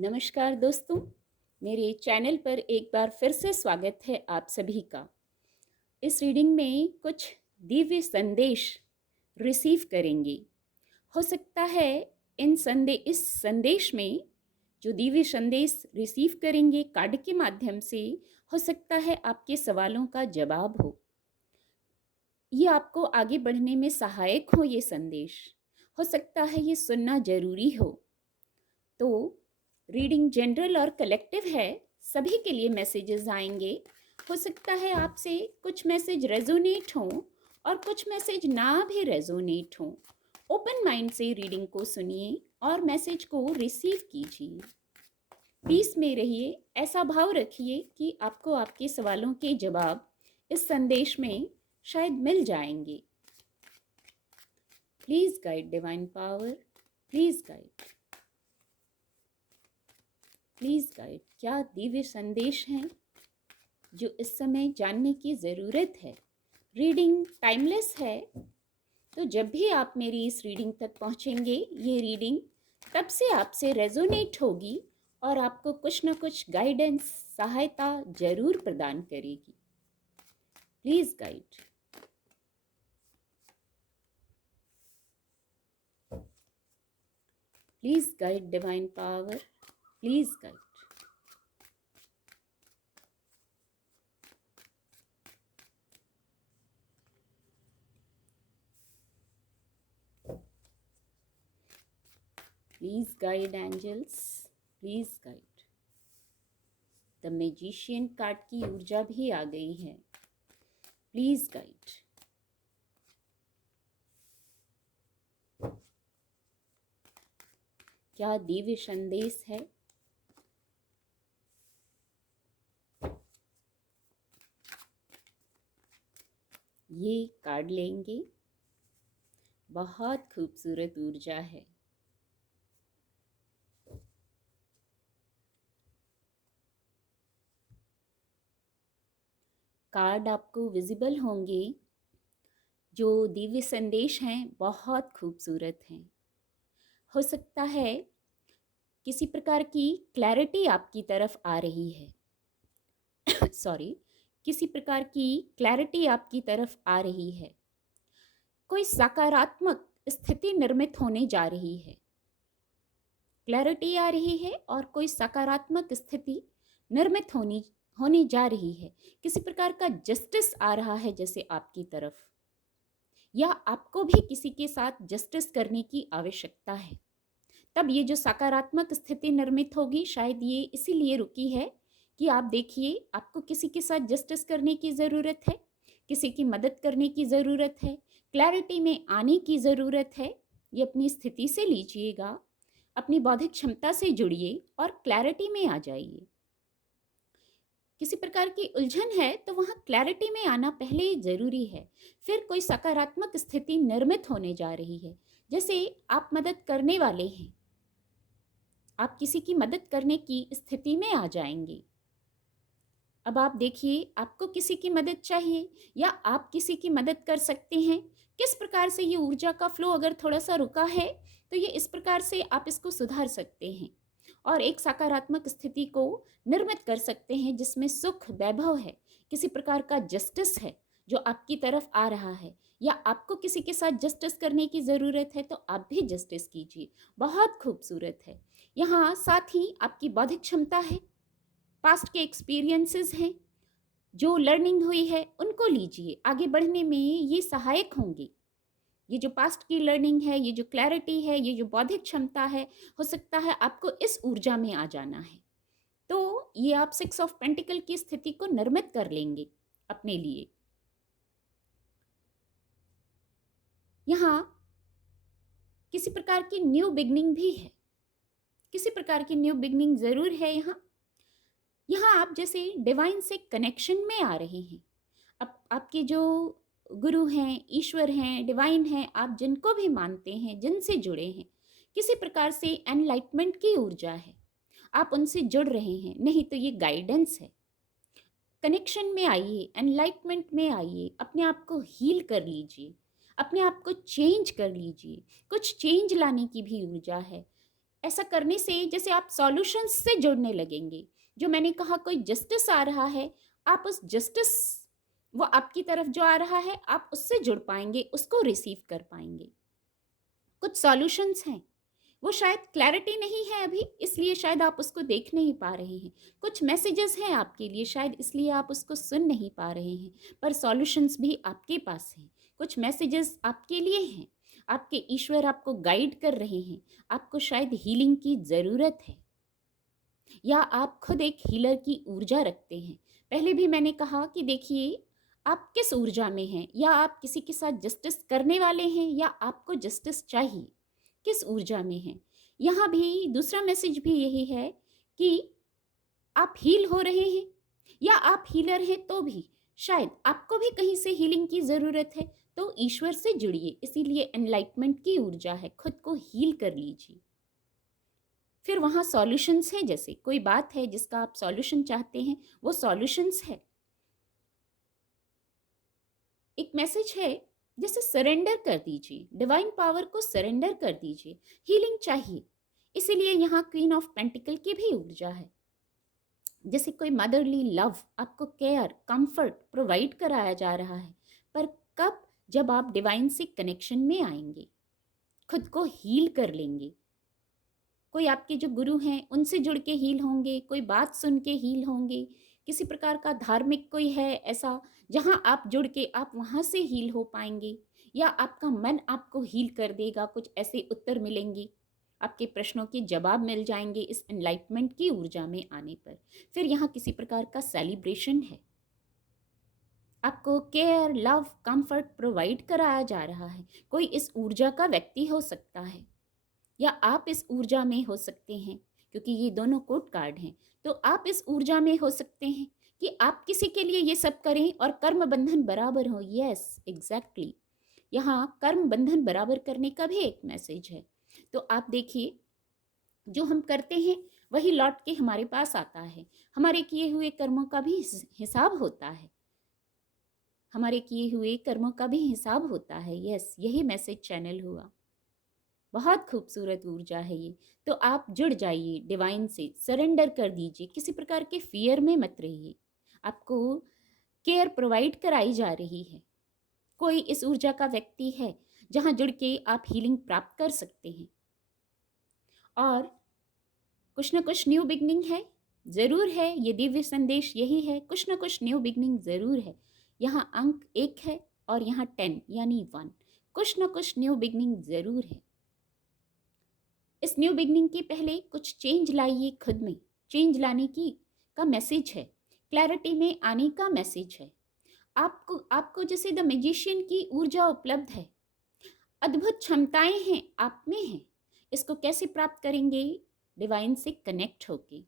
नमस्कार दोस्तों, मेरे चैनल पर एक बार फिर से स्वागत है आप सभी का। इस रीडिंग में कुछ दिव्य संदेश रिसीव करेंगे। हो सकता है इस संदेश में जो दिव्य संदेश रिसीव करेंगे कार्ड के माध्यम से, हो सकता है आपके सवालों का जवाब हो। ये आपको आगे बढ़ने में सहायक हो। ये संदेश हो सकता है ये सुनना जरूरी हो। तो रीडिंग जनरल और कलेक्टिव है, सभी के लिए मैसेजेस आएंगे। हो सकता है आपसे कुछ मैसेज रेजोनेट हों और कुछ मैसेज ना भी रेजोनेट हों। ओपन माइंड से रीडिंग को सुनिए और मैसेज को रिसीव कीजिए। पीस में रहिए, ऐसा भाव रखिए कि आपको आपके सवालों के जवाब इस संदेश में शायद मिल जाएंगे। Please guide divine power, please guide, please guide. क्या दिव्य संदेश हैं जो इस समय जानने की ज़रूरत है। रीडिंग टाइमलेस है, तो जब भी आप मेरी इस रीडिंग तक पहुंचेंगे, ये रीडिंग तब से आपसे रेजोनेट होगी और आपको कुछ ना कुछ गाइडेंस, सहायता जरूर प्रदान करेगी। Please guide, please guide divine power, please guide. Please guide angels, please guide. The magician card की ऊर्जा भी आ गई है। Please guide. क्या दिव्य संदेश है। ये कार्ड लेंगे, बहुत खूबसूरत ऊर्जा है। कार्ड आपको विजिबल होंगे। जो दिव्य संदेश हैं बहुत खूबसूरत हैं। हो सकता है किसी प्रकार की क्लैरिटी आपकी तरफ आ रही है सॉरी, किसी प्रकार की क्लैरिटी आपकी तरफ आ रही है। कोई सकारात्मक स्थिति निर्मित होने जा रही है। क्लैरिटी आ रही है और कोई सकारात्मक स्थिति निर्मित होने जा रही है। किसी प्रकार का जस्टिस आ रहा है जैसे आपकी तरफ, या आपको भी किसी के साथ जस्टिस करने की आवश्यकता है। तब ये जो सकारात्मक स्थिति निर्मित होगी, शायद ये इसीलिए रुकी है कि आप देखिए, आपको किसी के साथ जस्टिस करने की ज़रूरत है, किसी की मदद करने की ज़रूरत है, क्लैरिटी में आने की ज़रूरत है। ये अपनी स्थिति से लीजिएगा, अपनी बौद्धिक क्षमता से जुड़िए और क्लैरिटी में आ जाइए। किसी प्रकार की उलझन है तो वहाँ क्लैरिटी में आना पहले ज़रूरी है। फिर कोई सकारात्मक स्थिति निर्मित होने जा रही है। जैसे आप मदद करने वाले हैं, आप किसी की मदद करने की स्थिति में आ जाएंगे। अब आप देखिए, आपको किसी की मदद चाहिए या आप किसी की मदद कर सकते हैं। किस प्रकार से ये ऊर्जा का फ्लो अगर थोड़ा सा रुका है तो ये इस प्रकार से आप इसको सुधार सकते हैं और एक सकारात्मक स्थिति को निर्मित कर सकते हैं जिसमें सुख वैभव है, किसी प्रकार का जस्टिस है जो आपकी तरफ आ रहा है, या आपको किसी के साथ जस्टिस करने की ज़रूरत है तो आप भी जस्टिस कीजिए। बहुत खूबसूरत है। यहाँ साथ ही आपकी बौद्धिक क्षमता है, पास्ट के एक्सपीरियंसेस हैं, जो लर्निंग हुई है उनको लीजिए। आगे बढ़ने में ये सहायक होंगे। ये जो पास्ट की लर्निंग है, ये जो क्लैरिटी है, ये जो बौद्धिक क्षमता है, हो सकता है आपको इस ऊर्जा में आ जाना है। तो ये आप 6 ऑफ पेंटिकल की स्थिति को निर्मित कर लेंगे अपने लिए। यहाँ किसी प्रकार की न्यू बिगनिंग भी है, किसी प्रकार की न्यू बिगनिंग जरूर है। यहाँ आप जैसे डिवाइन से कनेक्शन में आ रहे हैं। अब आपके जो गुरु हैं, ईश्वर हैं, डिवाइन हैं, आप जिनको भी मानते हैं, जिनसे जुड़े हैं, किसी प्रकार से एनलाइटमेंट की ऊर्जा है, आप उनसे जुड़ रहे हैं। नहीं तो ये गाइडेंस है। कनेक्शन में आइए, एनलाइटमेंट में आइए, अपने आप को हील कर लीजिए, अपने आप को चेंज कर लीजिए। कुछ चेंज लाने की भी ऊर्जा है। ऐसा करने से जैसे आप सॉल्यूशंस से जुड़ने लगेंगे। जो मैंने कहा, कोई जस्टिस आ रहा है, आप उस जस्टिस, वो आपकी तरफ जो आ रहा है, आप उससे जुड़ पाएंगे, उसको रिसीव कर पाएंगे। कुछ सॉल्यूशंस हैं, वो शायद क्लैरिटी नहीं है अभी, इसलिए शायद आप उसको देख नहीं पा रहे हैं। कुछ मैसेजेस हैं आपके लिए, शायद इसलिए आप उसको सुन नहीं पा रहे हैं, पर सॉल्यूशंस भी आपके पास हैं। कुछ मैसेजेस आपके लिए हैं, आपके ईश्वर आपको गाइड कर रहे हैं। आपको शायद हीलिंग की ज़रूरत है, या आप खुद एक हीलर की ऊर्जा रखते हैं। पहले भी मैंने कहा कि देखिए, आप किस ऊर्जा में हैं, या आप किसी के साथ जस्टिस करने वाले हैं, या आपको जस्टिस चाहिए, किस ऊर्जा में हैं। यहाँ भी दूसरा मैसेज भी यही है कि आप हील हो रहे हैं, या आप हीलर हैं तो भी शायद आपको भी कहीं से हीलिंग की ज़रूरत है, तो ईश्वर से जुड़िए। इसीलिए एनलाइटमेंट की ऊर्जा है, खुद को हील कर लीजिए। फिर वहाँ सॉल्यूशंस हैं, जैसे कोई बात है जिसका आप सॉल्यूशन चाहते हैं, वो सॉल्यूशंस है। एक मैसेज है, जैसे सरेंडर कर दीजिए, डिवाइन पावर को सरेंडर कर दीजिए। हीलिंग चाहिए, इसीलिए यहाँ क्वीन ऑफ पेंटिकल की भी ऊर्जा है। जैसे कोई मदरली लव, आपको केयर कंफर्ट प्रोवाइड कराया जा रहा है, पर कब? जब आप डिवाइन से कनेक्शन में आएंगे, खुद को हील कर लेंगे। कोई आपके जो गुरु हैं उनसे जुड़ के हील होंगे, कोई बात सुन के हील होंगे, किसी प्रकार का धार्मिक कोई है ऐसा जहां आप जुड़ के आप वहां से हील हो पाएंगे, या आपका मन आपको हील कर देगा। कुछ ऐसे उत्तर मिलेंगे, आपके प्रश्नों के जवाब मिल जाएंगे इस एनलाइटमेंट की ऊर्जा में आने पर। फिर यहाँ किसी प्रकार का सेलिब्रेशन है, आपको केयर लव कंफर्ट प्रोवाइड कराया जा रहा है। कोई इस ऊर्जा का व्यक्ति हो सकता है, या आप इस ऊर्जा में हो सकते हैं, क्योंकि ये दोनों कोड कार्ड हैं। तो आप इस ऊर्जा में हो सकते हैं कि आप किसी के लिए ये सब करें और कर्म बंधन बराबर हो। यस, एग्जैक्टली, यहाँ कर्म बंधन बराबर करने का भी एक मैसेज है। तो आप देखिए, जो हम करते हैं वही लौट के हमारे पास आता है। हमारे किए हुए कर्मों का भी हिसाब होता है, हमारे किए हुए कर्मों का भी हिसाब होता है। यस, यही मैसेज चैनल हुआ। बहुत खूबसूरत ऊर्जा है ये। तो आप जुड़ जाइए डिवाइन से, सरेंडर कर दीजिए, किसी प्रकार के फियर में मत रहिए। आपको केयर प्रोवाइड कराई जा रही है। कोई इस ऊर्जा का व्यक्ति है जहां जुड़ के आप हीलिंग प्राप्त कर सकते हैं। और कुछ ना कुछ न्यू बिगनिंग है, ज़रूर है। ये दिव्य संदेश यही है, कुछ ना कुछ न्यू बिगनिंग ज़रूर है। यहाँ अंक 1 है और यहाँ 10 यानी 1। कुछ ना कुछ न्यू बिगनिंग ज़रूर है। इस न्यू बिगनिंग के पहले कुछ चेंज लाइए खुद में। चेंज लाने की का मैसेज है, क्लैरिटी में आने का मैसेज है। आपको आपको जैसे द मैजिशियन की ऊर्जा उपलब्ध है, अद्भुत क्षमताएं हैं आप में हैं। इसको कैसे प्राप्त करेंगे? डिवाइन से कनेक्ट होके।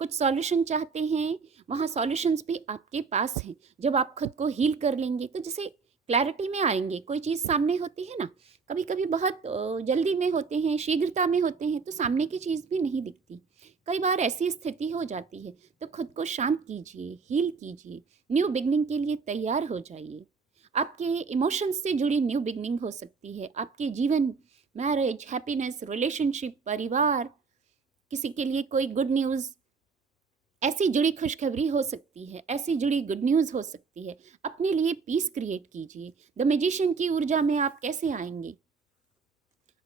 कुछ सॉल्यूशन चाहते हैं, वहाँ सॉल्यूशंस भी आपके पास हैं। जब आप खुद को हील कर लेंगे तो जैसे क्लैरिटी में आएंगे। कोई चीज़ सामने होती है ना, कभी कभी बहुत जल्दी में होते हैं, शीघ्रता में होते हैं, तो सामने की चीज़ भी नहीं दिखती। कई बार ऐसी स्थिति हो जाती है, तो खुद को शांत कीजिए, हील कीजिए, न्यू बिगनिंग के लिए तैयार हो जाइए। आपके इमोशंस से जुड़ी न्यू बिगनिंग हो सकती है। आपके जीवन, मैरिज, हैप्पीनेस, रिलेशनशिप, परिवार, किसी के लिए कोई गुड न्यूज़, ऐसी जुड़ी खुशखबरी हो सकती है, ऐसी जुड़ी गुड न्यूज़ हो सकती है। अपने लिए पीस क्रिएट कीजिए। द मैजिशियन की ऊर्जा में आप कैसे आएंगे?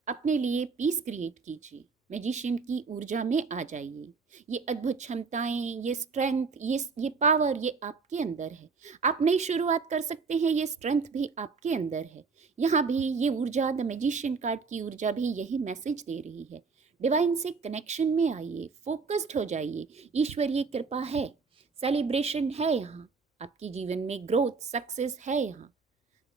अपने लिए पीस क्रिएट कीजिए, मैजिशियन की ऊर्जा में आ जाइए। ये अद्भुत क्षमताएं, ये स्ट्रेंथ, ये पावर, ये आपके अंदर है। आप नई शुरुआत कर सकते हैं, ये स्ट्रेंथ भी आपके अंदर है। यहाँ भी ये ऊर्जा, द मैजिशियन कार्ड की ऊर्जा भी यही मैसेज दे रही है। डिवाइन से कनेक्शन में आइए, फोकस्ड हो जाइए। ईश्वरीय कृपा है, सेलिब्रेशन है यहाँ, आपके जीवन में ग्रोथ, सक्सेस है यहाँ।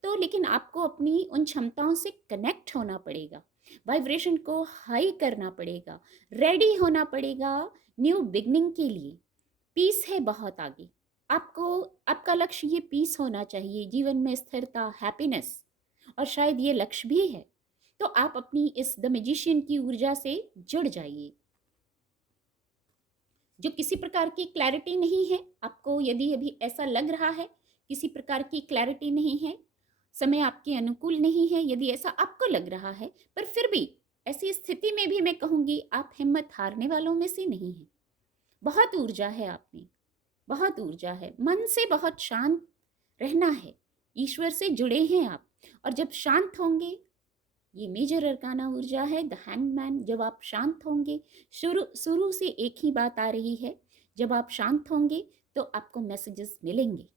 तो लेकिन आपको अपनी उन क्षमताओं से कनेक्ट होना पड़ेगा, वाइब्रेशन को हाई करना पड़ेगा, रेडी होना पड़ेगा न्यू बिगनिंग के लिए। पीस है बहुत आगे आपको, आपका लक्ष्य ये पीस होना चाहिए, जीवन में स्थिरता, हैप्पीनेस, और शायद ये लक्ष्य भी है। तो आप अपनी इस द मैजिशियन की ऊर्जा से जुड़ जाइए। जो किसी प्रकार की क्लैरिटी नहीं है आपको, यदि अभी ऐसा लग रहा है किसी प्रकार की क्लैरिटी नहीं है, समय आपके अनुकूल नहीं है, यदि ऐसा आपको लग रहा है, पर फिर भी ऐसी स्थिति में भी मैं कहूँगी आप हिम्मत हारने वालों में से नहीं हैं। बहुत ऊर्जा है आप में, बहुत ऊर्जा है, मन से बहुत शांत रहना है, ईश्वर से जुड़े हैं आप। और जब शांत होंगे, ये मेजर अरकाना ऊर्जा है द हैंगमैन, जब आप शांत होंगे, शुरू शुरू से एक ही बात आ रही है, जब आप शांत होंगे तो आपको मैसेजेस मिलेंगे।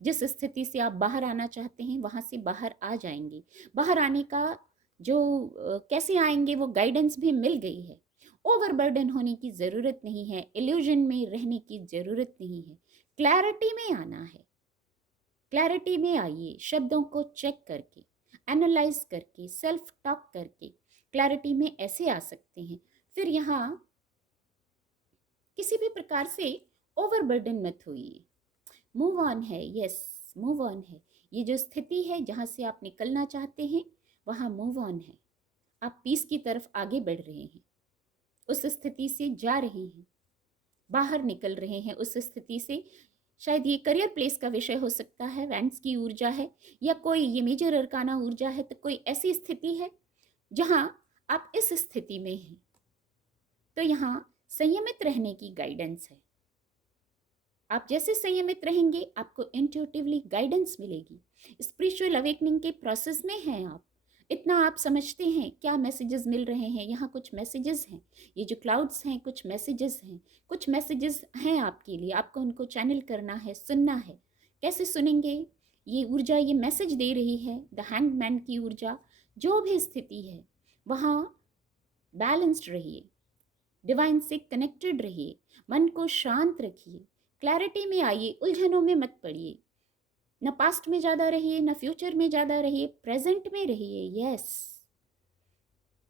जिस स्थिति से आप बाहर आना चाहते हैं वहाँ से बाहर आ जाएंगे। बाहर आने का जो कैसे आएंगे वो गाइडेंस भी मिल गई है। ओवरबर्डन होने की ज़रूरत नहीं है, इल्यूजन में रहने की ज़रूरत नहीं है, क्लैरिटी में आना है। क्लैरिटी में आइए, शब्दों को चेक करके, एनालाइज करके, सेल्फ टॉक करके क्लैरिटी में ऐसे आ सकते हैं। फिर यहाँ किसी भी प्रकार से ओवरबर्डन मत होइए। मूव ऑन है, यस, मूव ऑन है। ये जो स्थिति है जहाँ से आप निकलना चाहते हैं वहाँ मूव ऑन है। आप पीस की तरफ आगे बढ़ रहे हैं, उस स्थिति से जा रहे हैं, बाहर निकल रहे हैं उस स्थिति से। शायद ये करियर प्लेस का विषय हो सकता है, वैंड्स की ऊर्जा है, या कोई ये मेजर अरकाना ऊर्जा है, तो कोई ऐसी स्थिति है जहाँ आप इस स्थिति में हैं। तो यहाँ संयमित रहने की गाइडेंस है। आप जैसे संयमित रहेंगे आपको इंट्यूटिवली गाइडेंस मिलेगी। स्पिरिचुअल अवेकनिंग के प्रोसेस में हैं आप, इतना आप समझते हैं क्या मैसेजेस मिल रहे हैं। यहाँ कुछ मैसेजेस हैं, ये जो क्लाउड्स हैं कुछ मैसेजेस हैं, कुछ मैसेजेस हैं आपके लिए, आपको उनको चैनल करना है, सुनना है। कैसे सुनेंगे? ये ऊर्जा ये मैसेज दे रही है, द हैंगमैन की ऊर्जा। जो भी स्थिति है वहाँ बैलेंस्ड रहिए, डिवाइन से कनेक्टेड रहिए, मन को शांत रखिए, क्लैरिटी में आइए, उलझनों में मत पड़िए। न पास्ट में ज़्यादा रहिए, न फ्यूचर में ज़्यादा रहिए, प्रेजेंट में रहिए। यस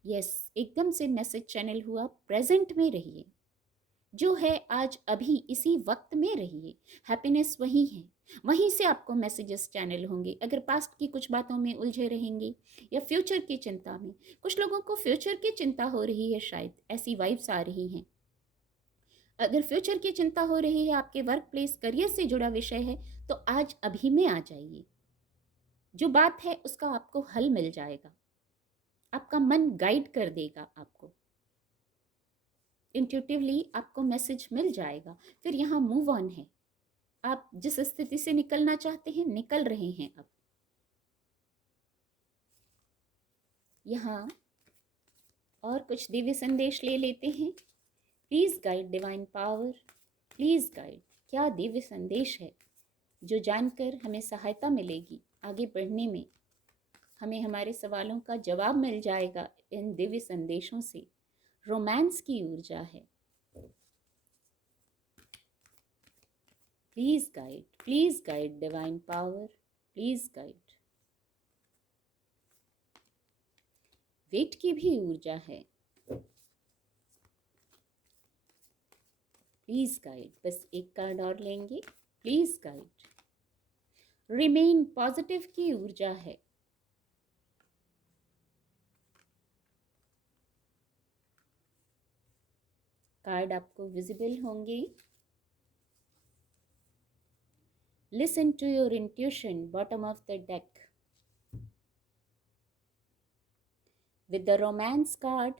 यस, एकदम से मैसेज चैनल हुआ, प्रेजेंट में रहिए, जो है आज अभी इसी वक्त में रहिए। हैप्पीनेस वही है, वहीं से आपको मैसेजेस चैनल होंगे। अगर पास्ट की कुछ बातों में उलझे रहेंगे या फ्यूचर की चिंता में, कुछ लोगों को फ्यूचर की चिंता हो रही है, शायद ऐसी वाइब्स आ रही हैं। अगर फ्यूचर की चिंता हो रही है, आपके वर्क प्लेस करियर से जुड़ा विषय है, तो आज अभी में आ जाइए। जो बात है उसका आपको हल मिल जाएगा, आपका मन गाइड कर देगा आपको, इंट्यूटिवली आपको मैसेज मिल जाएगा। फिर यहाँ मूव ऑन है, आप जिस स्थिति से निकलना चाहते हैं निकल रहे हैं। अब यहाँ और कुछ दिव्य संदेश ले लेते हैं। Please guide divine power, please guide. क्या दिव्य संदेश है जो जानकर हमें सहायता मिलेगी आगे बढ़ने में, हमें हमारे सवालों का जवाब मिल जाएगा इन दिव्य संदेशों से। रोमांस की ऊर्जा है। Please guide divine power, please guide. Wait की भी ऊर्जा है। प्लीज़ गाइड, बस एक कार्ड और लेंगे। Please guide. रिमेन पॉजिटिव की ऊर्जा है। कार्ड आपको विजिबल होंगे। Listen to your intuition, bottom of the deck. With the romance card,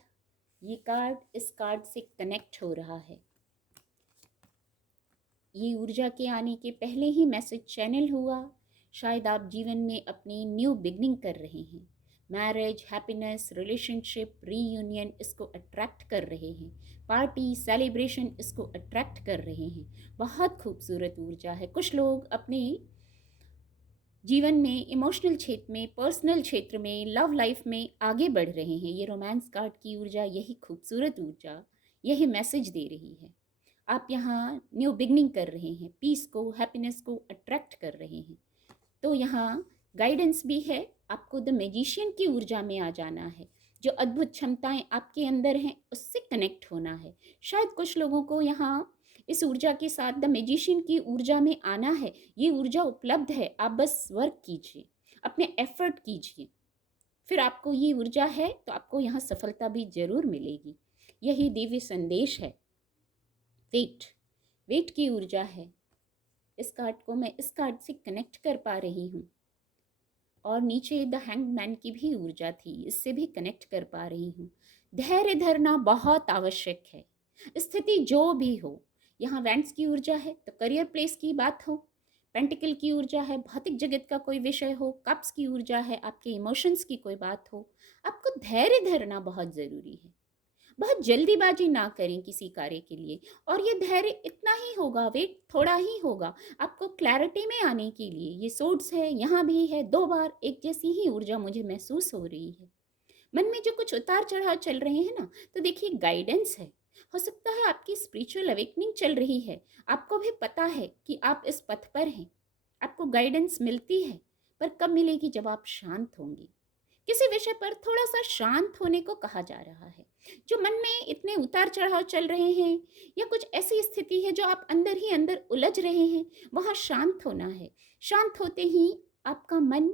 ये कार्ड इस कार्ड से कनेक्ट हो रहा है। ये ऊर्जा के आने के पहले ही मैसेज चैनल हुआ। शायद आप जीवन में अपनी न्यू बिगनिंग कर रहे हैं। मैरिज, हैप्पीनेस, रिलेशनशिप, रीयूनियन इसको अट्रैक्ट कर रहे हैं। पार्टी, सेलिब्रेशन इसको अट्रैक्ट कर रहे हैं। बहुत खूबसूरत ऊर्जा है। कुछ लोग अपने जीवन में, इमोशनल क्षेत्र में, पर्सनल क्षेत्र में, लव लाइफ में आगे बढ़ रहे हैं। ये रोमांस कार्ड की ऊर्जा, यही खूबसूरत ऊर्जा, यही मैसेज दे रही है। आप यहाँ न्यू बिगनिंग कर रहे हैं, पीस को, हैप्पीनेस को अट्रैक्ट कर रहे हैं। तो यहाँ गाइडेंस भी है, आपको द मैजिशियन की ऊर्जा में आ जाना है। जो अद्भुत क्षमताएं आपके अंदर हैं उससे कनेक्ट होना है। शायद कुछ लोगों को यहाँ इस ऊर्जा के साथ द मैजिशियन की ऊर्जा में आना है। ये ऊर्जा उपलब्ध है, आप बस वर्क कीजिए, अपने एफर्ट कीजिए, फिर आपको ये ऊर्जा है तो आपको यहाँ सफलता भी जरूर मिलेगी। यही दिव्य संदेश है। वेट की ऊर्जा है। इस कार्ड को मैं इस कार्ड से कनेक्ट कर पा रही हूँ। और नीचे द हैंग्ड मैन की भी ऊर्जा थी, इससे भी कनेक्ट कर पा रही हूँ। धैर्य धरना बहुत आवश्यक है, स्थिति जो भी हो। यहाँ वैंड्स की ऊर्जा है तो करियर प्लेस की बात हो, पेंटिकल की ऊर्जा है भौतिक जगत का कोई विषय हो, कप्स की ऊर्जा है आपके इमोशंस की कोई बात हो, आपको धैर्य धरना बहुत ज़रूरी है। बहुत जल्दीबाजी ना करें किसी कार्य के लिए, और ये धैर्य इतना ही होगा, वेट थोड़ा ही होगा आपको क्लैरिटी में आने के लिए। ये सोर्ड्स है, यहाँ भी है, 2 बार एक जैसी ही ऊर्जा मुझे महसूस हो रही है। मन में जो कुछ उतार चढ़ाव चल रहे हैं ना, तो देखिए गाइडेंस है। हो सकता है आपकी स्पिरिचुअल अवेकनिंग चल रही है, आपको भी पता है कि आप इस पथ पर हैं, आपको गाइडेंस मिलती है, पर कब मिलेगी? जब आप शांत होंगे। किसी विषय पर थोड़ा सा शांत होने को कहा जा रहा है। जो मन में इतने उतार चढ़ाव चल रहे हैं, या कुछ ऐसी स्थिति है जो आप अंदर ही अंदर उलझ रहे हैं, वहां शांत होना है। शांत होते ही आपका मन,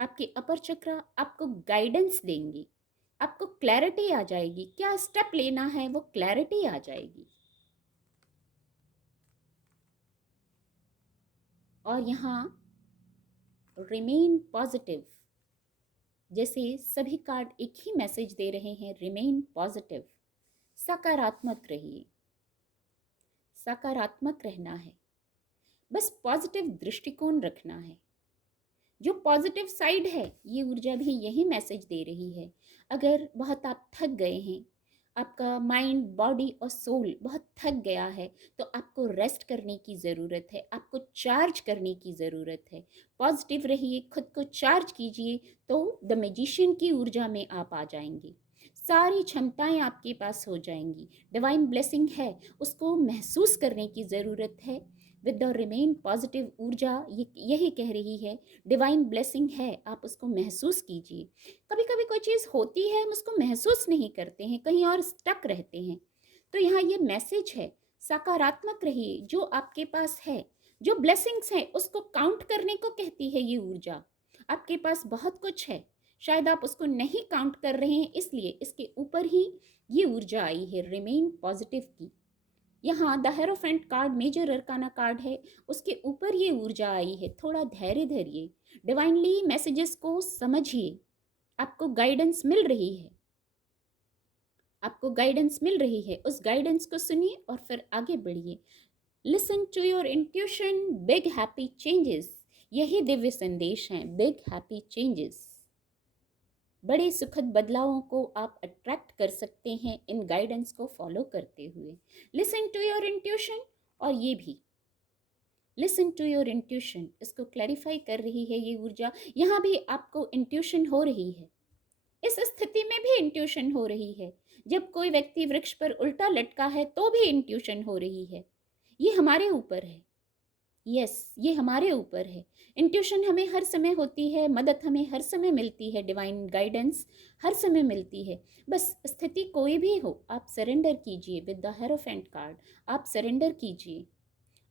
आपके अपर चक्र आपको गाइडेंस देंगे, आपको क्लैरिटी आ जाएगी, क्या स्टेप लेना है वो क्लैरिटी आ जाएगी। और यहाँ रिमेन पॉजिटिव, जैसे सभी कार्ड एक ही मैसेज दे रहे हैं, रिमेन पॉजिटिव, सकारात्मक रहिए। सकारात्मक रहना है, बस पॉजिटिव दृष्टिकोण रखना है। जो पॉजिटिव साइड है, ये ऊर्जा भी यही मैसेज दे रही है। अगर बहुत आप थक गए हैं, आपका माइंड बॉडी और सोल बहुत थक गया है, तो आपको रेस्ट करने की ज़रूरत है, आपको चार्ज करने की ज़रूरत है। पॉजिटिव रहिए, खुद को चार्ज कीजिए, तो द मैजिशियन की ऊर्जा में आप आ जाएंगे। सारी क्षमताएं आपके पास हो जाएंगी। डिवाइन ब्लेसिंग है, उसको महसूस करने की ज़रूरत है। विद द रिमेन पॉजिटिव ऊर्जा ये यही कह रही है, डिवाइन ब्लेसिंग है, आप उसको महसूस कीजिए। कभी कभी कोई चीज़ होती है, हम उसको महसूस नहीं करते हैं, कहीं और स्टक रहते हैं। तो यहाँ ये मैसेज है, सकारात्मक रहिए। जो आपके पास है, जो ब्लेसिंग्स है, उसको काउंट करने को कहती है ये ऊर्जा। आपके पास बहुत कुछ है, शायद आप उसको नहीं काउंट कर रहे हैं, इसलिए इसके ऊपर ही ये ऊर्जा आई है रिमेन पॉजिटिव की। यहाँ the hierophant card major arcana card है, उसके ऊपर ये ऊर्जा आई है। थोड़ा धैर्य धरिए, डिवाइनली मैसेजेस को समझिए, आपको गाइडेंस मिल रही है, आपको गाइडेंस मिल रही है, उस गाइडेंस को सुनिए और फिर आगे बढ़िए। Listen to your intuition, big happy changes, यही दिव्य संदेश हैं, बिग हैप्पी चेंजेस। बड़े सुखद बदलावों को आप अट्रैक्ट कर सकते हैं इन गाइडेंस को फॉलो करते हुए। लिसन टू योर इंट्यूशन, और ये भी लिसन टू योर इंट्यूशन, इसको क्लैरिफाई कर रही है ये ऊर्जा। यहाँ भी आपको इंट्यूशन हो रही है, इस स्थिति में भी इंट्यूशन हो रही है। जब कोई व्यक्ति वृक्ष पर उल्टा लटका है तो भी इंट्यूशन हो रही है। ये हमारे ऊपर है, यस ये हमारे ऊपर है। इंट्यूशन हमें हर समय होती है, मदद हमें हर समय मिलती है, डिवाइन गाइडेंस हर समय मिलती है। बस स्थिति कोई भी हो, आप सरेंडर कीजिए विद द हेरोफेंट कार्ड। आप सरेंडर कीजिए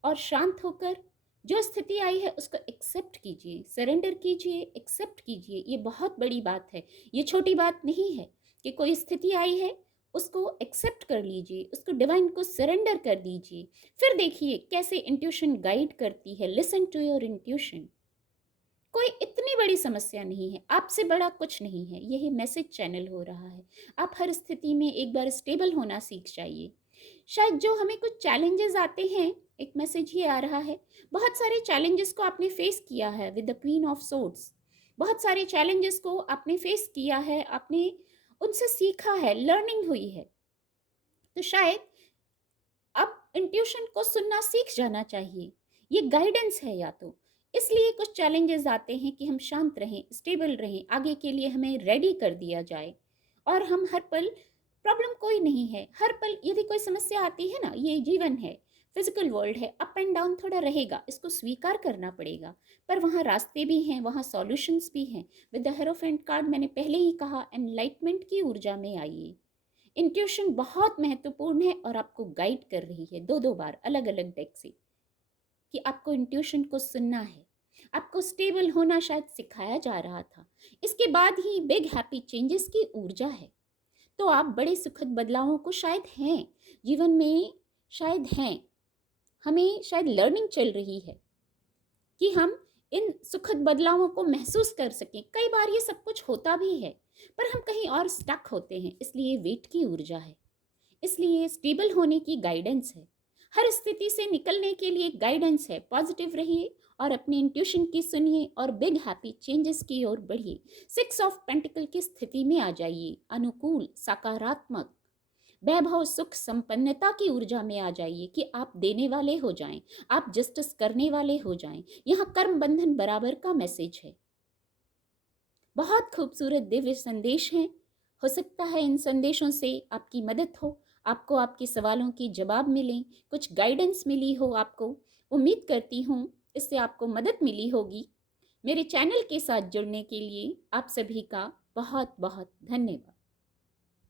और शांत होकर जो स्थिति आई है उसको एक्सेप्ट कीजिए, सरेंडर कीजिए, एक्सेप्ट कीजिए। ये बहुत बड़ी बात है, ये छोटी बात नहीं है कि कोई स्थिति आई है उसको एक्सेप्ट कर लीजिए, उसको डिवाइन को सरेंडर कर दीजिए। फिर देखिए कैसे इंट्यूशन गाइड करती है। Listen to your intuition. कोई इतनी बड़ी समस्या नहीं है, आपसे बड़ा कुछ नहीं है, यही मैसेज चैनल हो रहा है। आप हर स्थिति में एक बार स्टेबल होना सीख जाइए। शायद जो हमें कुछ चैलेंजेस आते हैं, एक मैसेज ये आ रहा है, बहुत सारे चैलेंजेस को आपने फेस किया है with the queen of swords. बहुत सारे चैलेंजेस को आपने फेस किया है, आपने उनसे सीखा है, लर्निंग हुई है। तो शायद अब इंट्यूशन को सुनना सीख जाना चाहिए, ये गाइडेंस है या तो। इसलिए कुछ चैलेंजेस आते हैं कि हम शांत रहें, स्टेबल रहें, आगे के लिए हमें रेडी कर दिया जाए। और हम हर पल, प्रॉब्लम कोई नहीं है, हर पल यदि कोई समस्या आती है ना, ये जीवन है, फिजिकल वर्ल्ड है, अप एंड डाउन थोड़ा रहेगा, इसको स्वीकार करना पड़ेगा। पर वहाँ रास्ते भी हैं, वहाँ सॉल्यूशंस भी हैं। विद द हेरोफेंट कार्ड मैंने पहले ही कहा, एनलाइटमेंट की ऊर्जा में आइए। इंट्यूशन बहुत महत्वपूर्ण है और आपको गाइड कर रही है 2-2 बार अलग अलग डेक से, कि आपको इंट्यूशन को सुनना है, आपको स्टेबल होना शायद सिखाया जा रहा था। इसके बाद ही बिग हैप्पी चेंजेस की ऊर्जा है। तो आप बड़े सुखद बदलावों को शायद हैं जीवन में, शायद हैं, हमें शायद लर्निंग चल रही है कि हम इन सुखद बदलावों को महसूस कर सकें। कई बार ये सब कुछ होता भी है, पर हम कहीं और स्टक होते हैं, इसलिए वेट की ऊर्जा है, इसलिए स्टेबल होने की गाइडेंस है। हर स्थिति से निकलने के लिए गाइडेंस है। पॉजिटिव रहिए और अपने इंट्यूशन की सुनिए और बिग हैप्पी चेंजेस की ओर बढ़िए। 6 ऑफ पेंटिकल की स्थिति में आ जाइए। अनुकूल, सकारात्मक, वैभव, सुख, संपन्नता की ऊर्जा में आ जाइए कि आप देने वाले हो जाएं, आप जस्टिस करने वाले हो जाएं। यहाँ कर्म बंधन बराबर का मैसेज है। बहुत खूबसूरत दिव्य संदेश हैं। हो सकता है इन संदेशों से आपकी मदद हो, आपको आपके सवालों की जवाब मिलें, कुछ गाइडेंस मिली हो आपको। उम्मीद करती हूँ इससे आपको मदद मिली होगी। मेरे चैनल के साथ जुड़ने के लिए आप सभी का बहुत बहुत धन्यवाद।